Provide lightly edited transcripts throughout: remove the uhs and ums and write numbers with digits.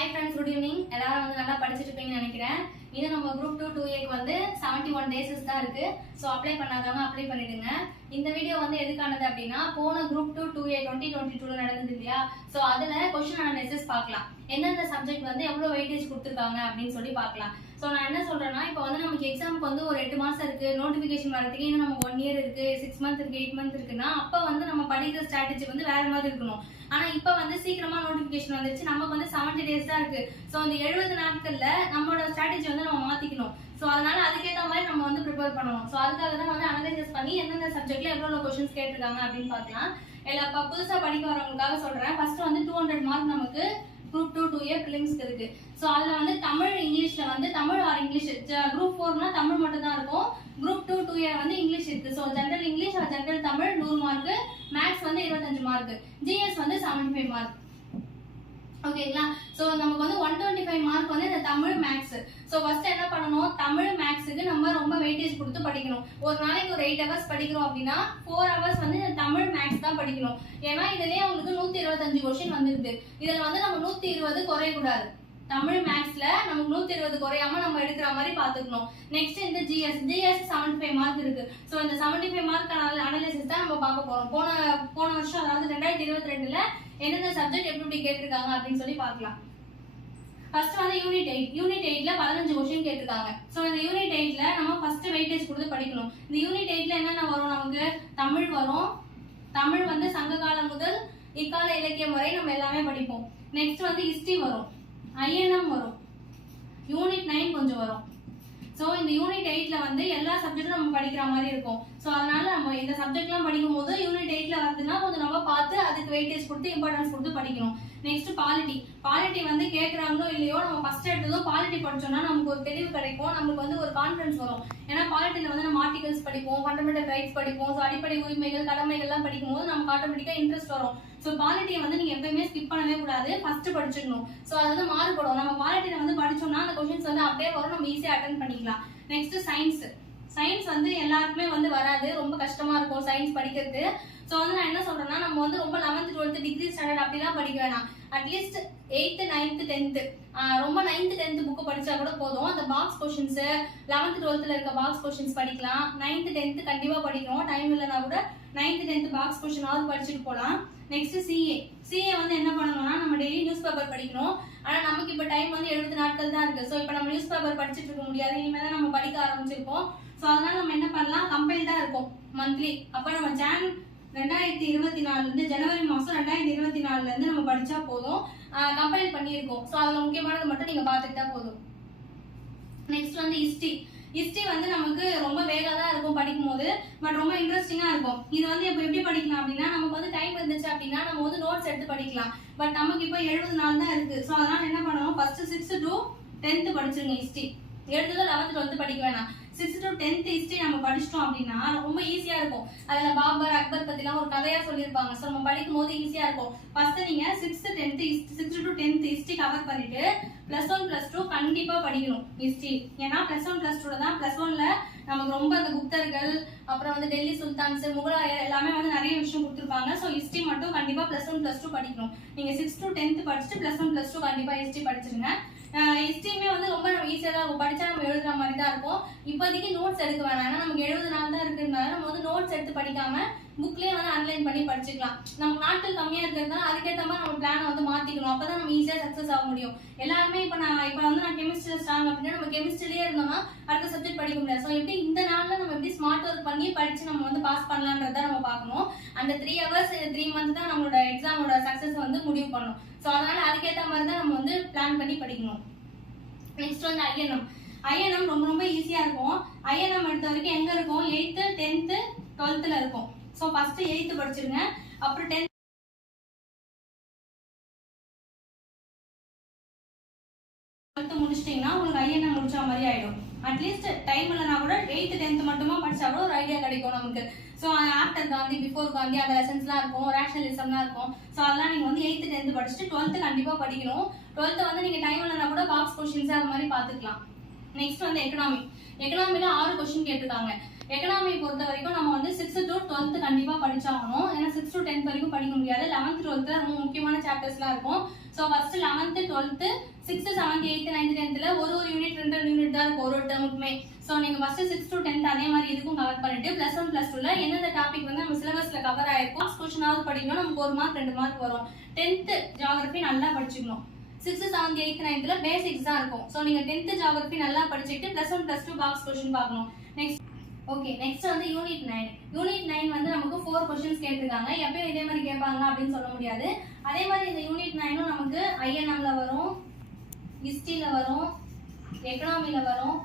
Hi friends, good evening. எல்லாரும் வந்து நல்லா படிச்சிட்டு இருப்பீங்கன்னு நினைக்கிறேன். இது நம்ம group 2 2A க்கு வந்து 71 days தான் இருக்கு. சோ அப்ளை பண்ணாதவங்க அப்ளை பண்ணிடுங்க. இந்த வீடியோ வந்து எதுக்கானது அப்படினா போன group 2 2A 2022 ல நடந்தது இல்லையா? சோ அதுல क्वेश्चन அனாலிசிஸ் பார்க்கலாம். எந்தெந்த சப்ஜெக்ட் வந்து எவ்வளவு வெயிட்டேஜ் கொடுத்திருக்காங்க அப்படினு சொல்லி பார்க்கலாம். சோ நான் என்ன சொல்றேன்னா இப்போ வந்து நமக்கு எக்ஸாம்க்கு வந்து ஒரு 8 மாசம் இருக்கு. நோட்டிஃபிகேஷன் வரதுக்கு இன்னும் நமக்கு 1 இயர் இருக்கு, 6 மந்த் இருக்கு, 8 மந்த் இருக்குனா அப்ப வந்து நம்ம படிக்கிற ஸ்ட்ராட்டஜி வந்து வேற மாதிரி இருக்கணும். ஆனா இப்ப வந்து சீக்கிரமா நோட்டிபிகேஷன் வந்துருச்சு, நமக்கு வந்து 70 days தான் இருக்கு. சோ இந்த 70 நாட்கள்ல நம்மளோட ஸ்ட்ராட்டஜி வந்து நம்ம மாத்திக்கணும். சோ அதனால அதுக்கேத்த மாதிரி நம்ம வந்து ப்ரிப்பேர் பண்ணணும். சோ அதுக்காக தான் வந்து அனலைசிஸ் பண்ணி எந்தெந்த சப்ஜெக்ட்ல எவ்வளவு क्वेश्चंस கேட்டிருக்காங்க அப்படின்னு பார்க்கலாம். எல்லா புதுசா படிக்க வரவங்களுக்காக சொல்றேன். ஃபர்ஸ்ட் வந்து 200 மார்க் நமக்கு group 2 2A prelims இருக்கு. சோ அதுல வந்து தமிழ் இங்கிலீஷ்ல வந்து தமிழ் ஆர் இங்கிலீஷ் group 4 னா தமிழ் மட்டும் தான் இருக்கும். group 2 2A வந்து இங்கிலீஷ் இருக்கு. So general English or general Tamil 100 mark, maths வந்து 25 மார்க், ஜிஎஸ் வந்து 75 மார்க். ஓகேங்களா? சோ நமக்கு வந்து 125 மார்க் வந்து இந்த தமிழ் மேத்ஸ். சோ ஃபர்ஸ்ட் என்ன பண்ணனும், தமிழ் மேத்ஸ்க்கு நம்ம ரொம்ப வெயிட்டேஜ் கொடுத்து படிக்கணும். ஒரு நாளைக்கு ஒரு 8 hours படிக்கிறோம் அப்படினா 4 hours வந்து இந்த தமிழ் மேத்ஸ் தான் படிக்கணும். ஏன்னா இதுலயே உங்களுக்கு 125 क्वेश्चन வந்துருது. இதுல வந்து நம்ம 120 குறைய கூடாது. தமிழ் மேத்ஸ்ல நமக்கு 120 குறையாம நம்ம எடுக்கிற மாதிரி பாத்துக்கணும். நெக்ஸ்ட் இந்த ஜிஎஸ் 75 மார்க் இருக்கு. சோ இந்த 75 மார்க் அனாலிசிஸ் தான் நம்ம பார்க்க போறோம். போன வருஷம் அதாவது 2022ல என்னென்ன சப்ஜெக்ட் எப்படி கேட்டிருக்காங்க அப்படின்னு சொல்லி பார்க்கலாம். ஃபர்ஸ்ட் வந்து யூனிட் 8ல 15 क्वेश्चन கேட்டிருக்காங்க. சோ இந்த யூனிட் 8ல நம்ம ஃபர்ஸ்ட் வெயிட்டேஜ் கொடுத்து படிக்கணும். இந்த யூனிட் 8ல என்னென்ன வரும், நமக்கு தமிழ் வரும். தமிழ் வந்து சங்க காலம் முதல் இக்கால இலக்கியம் வரை நம்ம எல்லாமே படிப்போம். நெக்ஸ்ட் வந்து ஹிஸ்டரி வரும், ஐஎன்எம் வரும், யூனிட் 9 கொஞ்சம் வரும். சோ இந்த யூனிட் 8ல வந்து எல்லா சப்ஜெக்ட்டும் நம்ம படிக்கிற மாதிரி இருக்கும். சோ அதனால நம்ம இந்த சப்ஜெக்ட்லாம் படிக்கும்போது யூனிட் 8ல வருதுன்னா கொஞ்சம் நம்ம பார்த்து அதுக்கு வெயிட்டேஜ் கொடுத்து இம்பார்ட்டன்ஸ் கொடுத்து படிக்கணும். நெக்ஸ்ட் பாலிட்டி வந்து கேக்குறாங்களோ இல்லையோ நம்ம ஃபர்ஸ்ட் எடுத்ததும் பாலிட்டி படிச்சோம்னா நமக்கு ஒரு தெளிவு கிடைக்கும், நமக்கு வந்து ஒரு கான்ஃபிடன்ஸ் வரும். ஏன்னா பாலிட்டில வந்து நம்ம ஆர்டிகல்ஸ் படிப்போம், ஃபண்டமெண்டல் ரைட்ஸ் படிப்போம், சோ அடிப்படை உரிமைகள் கடமைகள் எல்லாம் படிக்கும்போது நமக்கு ஆட்டோமேட்டிக்கா இன்ட்ரெஸ்ட் வரும். சோ பாலிட்டியை வந்து நீங்க எப்பவுமே ஸ்கிப் பண்ணவே கூடாது, ஃபர்ஸ்ட் படிச்சிடணும். சோ அது வந்து மாறுபடும். நம்ம பாலிட்டில வந்து படிச்சோம்னா அந்த क्वेश्चंस வந்து அப்படியே வரும், நம்ம ஈஸியா அட்டெண்ட் பண்ணிக்கலாம். நெக்ஸ்ட் சயின்ஸ் வந்து எல்லாருக்குமே வந்து வராது, ரொம்ப கஷ்டமா இருக்கும் சயின்ஸ் படிக்கிறது. சோ வந்து நான் என்ன சொல்றேன்னா நம்ம வந்து ரொம்ப 11th 12th டிகிரி ஸ்டாண்டர்ட் அப்படிலாம் படிக்க வேணாம். அட்லீஸ்ட் 8th 9th 10th ரொம்ப 9th 10th புக் படிச்சா கூட போதும். அந்த பாக்ஸ் क्वेश्चंस 11th 12thல இருக்க பாக்ஸ் क्वेश्चंस படிக்கலாம். 9th 10th கண்டிப்பா படிக்கணும். டைம் இல்லனா கூட 9th 10th பாக்ஸ் क्वेश्चन ஆவது படிச்சிட்டு போலாம். நெக்ஸ்ட் சிஏ வந்து என்ன பண்ணனும்னா நம்ம டெய்லி நியூஸ் பேப்பர் படிக்கணும். ஆனா நமக்கு இப்ப டைம் வந்து 70 நாட்கள் தான் இருக்கு. சோ இப்போ நம்ம நியூஸ் பேப்பர் படிச்சிட்டு இருக்க முடியாது, இனிமே தான் நம்ம படிக்க ஆரம்பிச்சிருக்கோம். சோ அதனால நம்ம என்ன பண்ணலாம், கம்பைல்டா இருக்கும் மந்த்லி. அப்ப நம்ம 2024 இருந்து ஜனவரி மாசம் 2024ல இருந்து நம்ம படிச்சா போதும். கம்பைல் பண்ணியிருக்கோம். சோ அதுல முக்கியமானது மட்டும் நீங்க பாத்துக்கிட்டா போதும். நெக்ஸ்ட் வந்து ஹிஸ்டரி வந்து நமக்கு ரொம்ப வேகமா தான் இருக்கும் படிக்கும்போது, பட் ரொம்ப இன்ட்ரெஸ்டிங்கா இருக்கும். இது வந்து இப்போ எப்படி படிக்கலாம் அப்படின்னா நமக்கு வந்து டைம் இருந்துச்சு அப்படின்னா நம்ம வந்து நோட்ஸ் எடுத்து படிக்கலாம். பட் நமக்கு இப்போ 70 நாள் தான் இருக்கு. சோ அதனால என்ன பண்ணணும், first 6th to 10th படிச்சிருங்க. History எடுத்தது 11th 12th படிக்க வேணாம். 6th to 10th ஹிஸ்டரி நம்ம படிச்சிட்டோம் அப்படின்னா ரொம்ப ஈஸியா இருக்கும். அதுல பாபர் அக்பர் பத்திலாம் ஒரு கதையா சொல்லியிருப்பாங்க. சோ நம்ம படிக்கும் போது ஈஸியா இருக்கும். ஃபர்ஸ்ட் நீங்க 6th to 10th history cover பண்ணிட்டு +1 +2 கண்டிப்பா படிக்கணும் ஹிஸ்டரி. ஏன்னா +1 +2ல தான் +1ல நமக்கு ரொம்ப அந்த குப்தர்கள், அப்புறம் வந்து டெல்லி சுல்தான்ஸ், முகலாயர் எல்லாமே வந்து நிறைய விஷயம் கொடுத்துருப்பாங்க. சோ ஹிஸ்டரி மட்டும் கண்டிப்பா +1 +2 படிக்கணும். நீங்க 6th to 10th படிச்சுட்டு +1 +2 கண்டிப்பா ஹிஸ்டரி படிச்சிருங்க. ஹிஸ்டரியுமே வந்து ரொம்ப நம்ம ஈஸியா தான் இருக்கும், படிச்சா நம்ம எழுதுற மாதிரி தான் இருக்கும். இப்போதைக்கு நோட்ஸ் எடுக்க வேணாம், ஏன்னா நமக்கு 70 நாள் தான் இருக்குனால நம்ம வந்து நோட்ஸ் எடுத்து படிக்காம புக்லயே வந்து அனலைன் பண்ணி படிச்சுக்கலாம். நமக்கு நாட்கள் கம்மியா இருக்கிறதுனால அதுக்கேற்ற மாதிரி நம்ம பிளானை வந்து மாத்திக்கணும். அப்பதான் நம்ம ஈஸியா சக்சஸ் ஆக முடியும். எல்லாருமே இப்ப நான் கெமிஸ்ட்ரியில ஸ்ட்ராங் அப்படின்னா நம்ம கெமிஸ்ட்ரிலேயே இருந்தோம்னா அடுத்த சப்ஜெக்ட் படிக்க முடியாது. ஸோ எப்படி இந்த நாள்ல நம்ம எப்படி ஸ்மார்ட் ஒர்க் பண்ணி படிச்சு நம்ம வந்து பாஸ் பண்ணலான்றத நம்ம பார்க்கணும். அந்த 3 hours 3 months தான் நம்மளோட எக்ஸாமோட சக்சஸ் வந்து முடிவு பண்ணும். ஸோ அதனால அதுக்கேற்ற மாதிரி தான் நம்ம வந்து பிளான் பண்ணி படிக்கணும். நெக்ஸ்ட் வந்து ஐஎன்எம் ரொம்ப ஈஸியா இருக்கும். ஐஎன்எம் எடுத்த வரைக்கும் எங்க இருக்கும், 8th 10th 12thல இருக்கும். சோ ஃபர்ஸ்ட் 8th படிச்சிருங்க, அப்புறம் 10th முடிச்சிட்டீங்கன்னா உங்களுக்கு ஐஎன்எம் முடிச்ச மாதிரி ஆயிடும். அட்லீஸ்ட் டைம் இல்லைனா கூட 8th 10th மட்டுமா படிச்சா கூட ஒரு ஐடியா கிடைக்கும் நமக்கு. So after Gandhi, before Gandhi அந்த லெசன்ஸ்லாம் இருக்கும், ரேஷனலிசம்லாம் இருக்கும். சோ அதெல்லாம் நீங்க வந்து 8th 10th படிச்சுட்டு 12th கண்டிப்பா படிக்கணும். 12th வந்து நீங்க டைம் இல்லைனா கூட பாக்ஸ் क्वेश्चंस அந்த மாதிரி பாத்துக்கலாம். நெக்ஸ்ட் வந்து எக்கனாமி. எக்கனாமில 6 கொஸ்டின் கேட்டிருக்காங்க. எக்கனாமி பொறுத்த வரைக்கும் நம்ம வந்து 6th to 12th கண்டிப்பா படிச்சாகணும். ஏன்னா 6th to 10th வரைக்கும் படிக்க முடியாது. 11th 12th ரொம்ப முக்கியமான சாப்டர்ஸ்லாம் இருக்கும். So first 11th 12th 6th 7th 8th 9th 10thல ஒரு யூனிட் 2 யூனிட் தான் இருக்கும் ஒரு டேர்முக்குமே. ஸோ நீங்க ஃபர்ஸ்ட் 6th to 10th அதே மாதிரி இதுக்கும் கவர் பண்ணிட்டு +1 +2ல எந்தெந்த டாபிக் வந்து நம்ம சிலபஸ்ல கவர் ஆயிருக்கும் கொஸ்டினாவது படிக்கணும். நமக்கு 1 மார்க் 2 மார்க் வரும். 10th ஜியோகிராஃபி நல்லா படிச்சுக்கணும். 6th 7th 8th 9thல பேசிக்ஸ் தான் இருக்கும். ஸோ நீங்க 10th ஜியோகிராஃபி நல்லா படிச்சுட்டு +1 +2 பாக்ஸ் கொஸ்டின் பார்க்கணும். நெக்ஸ்ட் ஓகே நெக்ஸ்ட் வந்து யூனிட் 9. யூனிட் 9 வந்து நமக்கு 4 கொஸ்டின்ஸ் கேட்டிருக்காங்க. எப்பயும் இதே மாதிரி கேட்பாங்க அப்படின்னு சொல்ல முடியாது. அதே மாதிரி இந்த யூனிட் 9ம் நமக்கு INMல வரும், ஹிஸ்டரியில வரும், எக்கனாமில வரும்,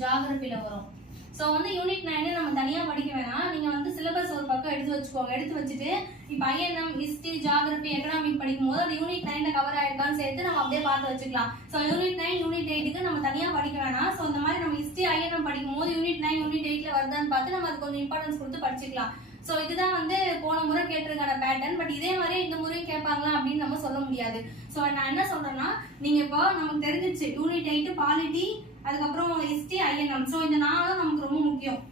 ஜியோகிராஃபில வரும். ஸோ வந்து யூனிட் 9 நம்ம தனியா படிக்க வேணாம். நீங்க வந்து சிலபஸ் ஒரு பக்கம் எடுத்து வச்சுக்கோங்க. எடுத்து வச்சுட்டு இப்போ INM, ஹிஸ்டரி, ஜியோகிராஃபி, எக்கனாமிக் படிக்கும் போது அது யூனிட் 9ல கவர் ஆயிருக்கான்னு சேர்த்து நம்ம அப்படியே பார்த்து வச்சுக்கலாம். ஸோ யூனிட் 9 யூனிட் 8க்கு நம்ம தனியா படிக்க வேணாம். ஸோ இந்த மாதிரி நம்ம ஹிஸ்டரி INM படிக்கும் போது யூனிட் 9 யூனிட் 8ல வருதான்னு பார்த்து நம்ம அது கொஞ்சம் இம்பார்ட்டன்ஸ் கொடுத்து படிச்சுக்கலாம். ஸோ இதுதான் வந்து போன முறை கேட்டிருக்கான பேட்டர்ன். பட் இதே மாதிரி இந்த முறையும் கேட்பாங்களா அப்படின்னு நம்ம சொல்ல முடியாது. ஸோ நான் என்ன சொல்றேன்னா, நீங்க இப்போ நமக்கு தெரிஞ்சிச்சு யூனிட் 8 பாலிட்டி, அதுக்கப்புறம் ஹிஸ்டரி, INM. ஸோ இந்த 4 நமக்கு ரொம்ப முக்கியம்.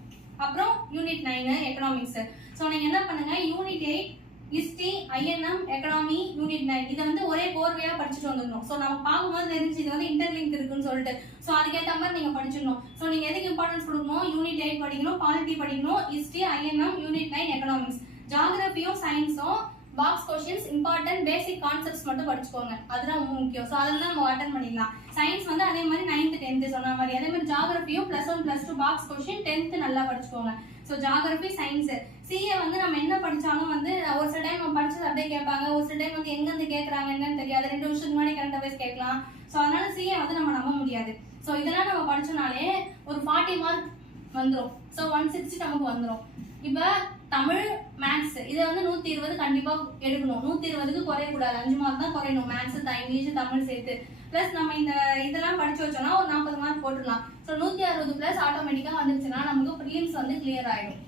அப்புறம் யூனிட் 9 எக்கனாமிக்ஸ். ஸோ நீங்க என்ன பண்ணுங்க, unit 8 history, INM, economy, unit 9 இதை வந்து ஒரே கோர்வையா படிச்சுட்டு வந்துடணும். ஸோ நம்ம பார்க்கும்போது தெரிஞ்சு இது வந்து இன்டர்லிங்க் இருக்குன்னு சொல்லிட்டு ஸோ அதுக்கேற்ற மாதிரி நீங்க படிச்சிடணும். ஸோ நீங்க எதுக்கு இம்பார்ட்டன்ஸ் கொடுக்கணும், யூனிட் 8 படிக்கணும், பாலிட்டி படிக்கணும், ஹிஸ்டரி, INM, யூனிட் 9 எக்கனாமிக்ஸ். ஜியோகிராஃபியும் சயின்ஸும் box questions important basic concepts மட்டும் படிச்சுக்கோங்க. அதுதான் ரொம்ப முக்கியம். ஸோ அதெல்லாம் நம்ம அட்டன் பண்ணிடலாம். சயின்ஸ் வந்து அதே மாதிரி 9th 10th சொன்ன மாதிரி அதே மாதிரி ஜியோகிராஃபியும் +1 +2 பாக்ஸ் கொஸ்டின் 10th நல்லா படிச்சுக்கோங்க. ஸோ ஜியோகிராஃபி சயின்ஸ் CA வந்து நம்ம என்ன படிச்சாலும் வந்து ஒரு சில டைம் நம்ம படிச்சது அப்படியே கேட்பாங்க, ஒரு சில டைம் வந்து எங்கேருந்து கேட்கறாங்க என்னன்னு தெரியாது. 2 வருஷத்துக்கு முன்னாடி கரண்ட் அஃபேர்ஸ் கேட்கலாம். ஸோ அதனால CA வந்து நம்ம நம்ப முடியாது. ஸோ இதெல்லாம் நம்ம படிச்சோம்னாலே ஒரு 40 மார்க் வந்துடும். ஸோ 160 நமக்கு வந்துடும். இப்போ தமிழ் மேத்ஸ் இதை வந்து 120 கண்டிப்பா எடுக்கணும். 120க்கு குறையக்கூடாது. 5 மார்க் தான் குறையணும். மேத்ஸ், இங்கிலீஷ், தமிழ் சேர்த்து. பிளஸ் நம்ம இதெல்லாம் படிச்சு வச்சோம்னா ஒரு 40 மார்க் போட்டுடலாம். ஸோ 160 பிளஸ் ஆட்டோமேட்டிக்கா வந்துருச்சுன்னா நமக்கு ப்ரிலிம்ஸ் வந்து கிளியர் ஆயிடும்.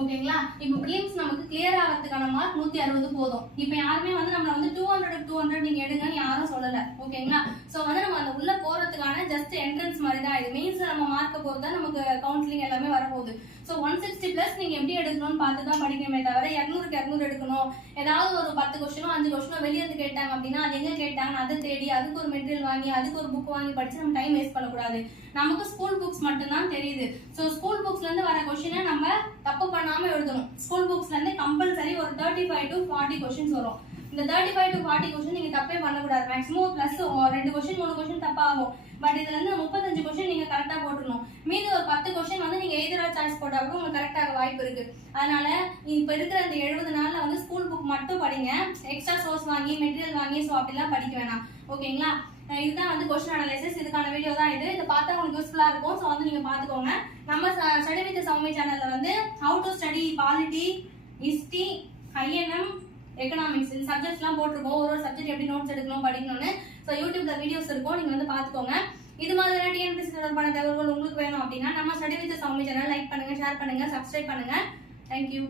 ஓகேங்களா? இப்போ ப்ரிலிம்ஸ் நமக்கு கிளியர் ஆகிறதுக்கான மார்க் 160 போதும். இப்போ யாருமே வந்து நம்மள வந்து 200 நீங்க எடுங்கன்னு யாரும் சொல்லல. ஓகேங்களா? சோ வந்து நம்ம அந்த உள்ள போறதுக்கான ஜஸ்ட் என்ட்ரன்ஸ் மாதிரி தான் இது. மீன்ஸ் நம்ம மார்க்க பொறுத்தா நமக்கு கவுன்சிலிங் எல்லாமே வரப்போகுது. ஸோ 160 பிளஸ் நீங்க எப்படி எடுக்கணும்னு பார்த்து தான் படிக்கணுமே தவிர 200க்கு 200 எடுக்கணும். ஏதாவது ஒரு 10 கொஸ்டினோ 5 கொஸ்டினோ வெளியே வந்து கேட்டாங்க அப்படின்னா அது எங்க கேட்டாங்க அதை தேடி அதுக்கு ஒரு மெட்டீரியல் வாங்கி அதுக்கு ஒரு புக் வாங்கி படிச்சு நம்ம டைம் வேஸ்ட் பண்ணக்கூடாது. நமக்கு ஸ்கூல் புக்ஸ் மட்டும்தான் தெரியுது. ஸோ ஸ்கூல் புக்ஸ்ல இருந்து வர கொஸ்டினை நம்ம தப்பு பண்ணாம எழுதணும். ஸ்கூல் புக்ஸ்ல இருந்து கம்பல்சரி ஒரு 35 to 40 கொஸ்டின்ஸ் வரும். இந்த 35 to 40 கொஸ்டின் நீங்க தப்பே பண்ணக்கூடாது. மேக்ஸிமம் பிளஸ் 2 கொஸ்டின் 3 கொஸ்டின் தப்பாகும். பட் இதுல இருந்து 35 கொஸ்டின் நீங்க கரெக்டா போட்டுடணும். மீதி ஒரு 10 கொஸ்டின் வந்து நீங்க எதிரா சாய்ஸ் போட்டா கூட உங்களுக்கு கரெக்டாக வாய்ப்பு இருக்கு. அதனால இப்ப இருக்கிற இந்த 70 நாள்ல வந்து ஸ்கூல் புக் மட்டும் படிங்க. எக்ஸ்ட்ரா சோர்ஸ் வாங்கி மெட்டீரியல் வாங்கி ஸோ அப்படிலாம் படிக்க வேணாம். ஓகேங்களா? இதுதான் வந்து கொஸ்டின் அனலைசிஸ். இதுக்கான வீடியோ தான் இது. இதை பார்த்தா உங்களுக்கு யூஸ்ஃபுல்லா இருக்கும். ஸோ வந்து நீங்க பாத்துக்கோங்க. நம்ம ஸ்டடி வித் சௌமி சேனல்ல வந்து how to study polity, history, INM, economics இந்த சப்ஜெக்ட்ஸ்லாம் போட்டிருக்கோம். ஒரு சப்ஜெக்ட் எப்படி நோட்ஸ் எடுக்கணும் படிக்கணும்னு. ஸோ யூடியூப்ல வீடியோஸ் இருக்கும், நீங்க வந்து பாத்துக்கோங்க. இது மாதிரி TNPSC தொடர்பான தகவல்கள் உங்களுக்கு வேணும் அப்படின்னா நம்ம study with Soumi channel like பண்ணுங்க, ஷேர் பண்ணுங்க, சப்ஸ்கிரைப் பண்ணுங்க. தேங்க்யூ.